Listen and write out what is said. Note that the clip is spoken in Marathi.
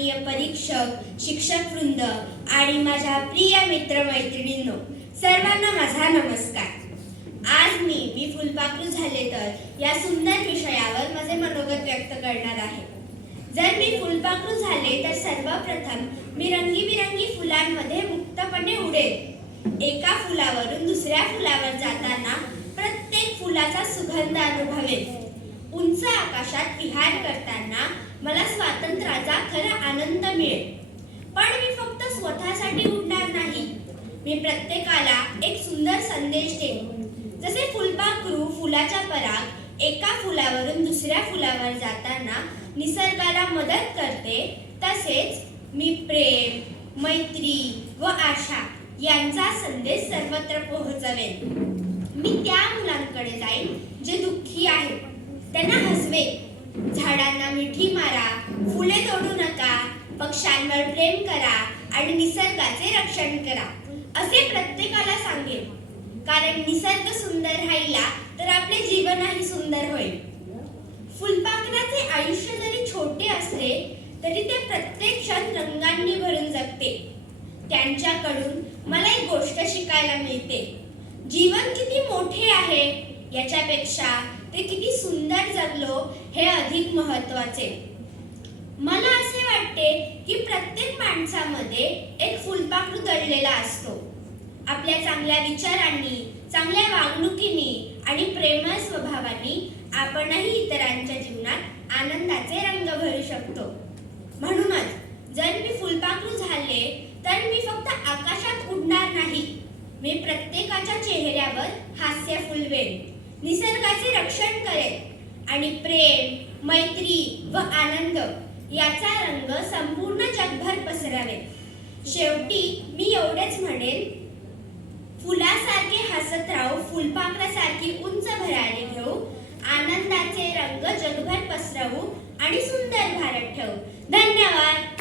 माननीय परीक्षक, शिक्षक वृंद आणि माझ्या प्रिय मित्रमैत्रिणींनो, सर्वांना माझा नमस्कार. आज मी फुलपाखरू झाले तर या सुंदर विषयावर माझे मनोगत व्यक्त करणार आहे. जर मी फुलपाखरू झाले तर सर्वप्रथम मी रंगीबिरंगी फुलांमध्ये मुक्तपणे उडेल. एका फुलावरून दुसऱ्या फुलावर जाताना प्रत्येक फुलाचा सुगंध अनुभवेल. उंच आकाशात विहार करताना मला स्वातंत्र्याचा खरा आनंद मिळेल. पण मी फक्त स्वतःसाठी उडणार नाही, मी प्रत्येकाला एक सुंदर संदेश देईन. जसे फुलपाखरू फुलाच्या पराग एका फुलावरून दुसऱ्या फुलावर जाताना निसर्गाला मदत करते, तसेच मी प्रेम, मैत्री व आशा यांचा संदेश सर्वत्र पोहोचवेन. मी त्या मुलांकडे जाईन जे दुःखी आहेत, त्यांना हसवे. झाडांना मिठी मारा, फुले तोडू नका, पक्ष्यांवर प्रेम करा आणि निसर्गाचे रक्षण करा असे प्रत्येकाला सांगेन. कारण निसर्ग सुंदर राहिला तर आपले जीवनही सुंदर होईल. फुलपाखराचे आयुष्य जरी छोटे असले तरी ते प्रत्येक क्षण रंगांनी भरून जगते. त्यांच्याकडून मला एक गोष्ट शिकायला मिळते. जीवन किती मोठे आहे याच्यापेक्षा ते किती सुंदर जगलो हे अधिक महत्त्वाचे. मला असे वाटते की प्रत्येक माणसामध्ये एक फुलपाखरू दडलेला असतो. आपल्या चांगल्या विचारांनी, चांगल्या वागणुकीने आणि प्रेमळ स्वभावाने आपणही इतरांच्या जीवनात आनंदाचे रंग भरू शकतो. म्हणूनच जर मी फुलपाखरू झाले तर मी फक्त आकाशात उडणार नाही, मी प्रत्येकाच्या चेहऱ्यावर हास्य फुलवेन, निसर्गाचे रक्षण करेन आणि प्रेम, मैत्री व आनंद याचा रंग संपूर्ण जगभर पसरवेन. शेवटी मी एवढेच म्हणेन, फुलासारखे हसत राहू, फुलपाखरासारखी उंच भरारी घेऊ, आनंदाचे रंग जगभर पसरवू आणि सुंदर भारत ठेवू. धन्यवाद.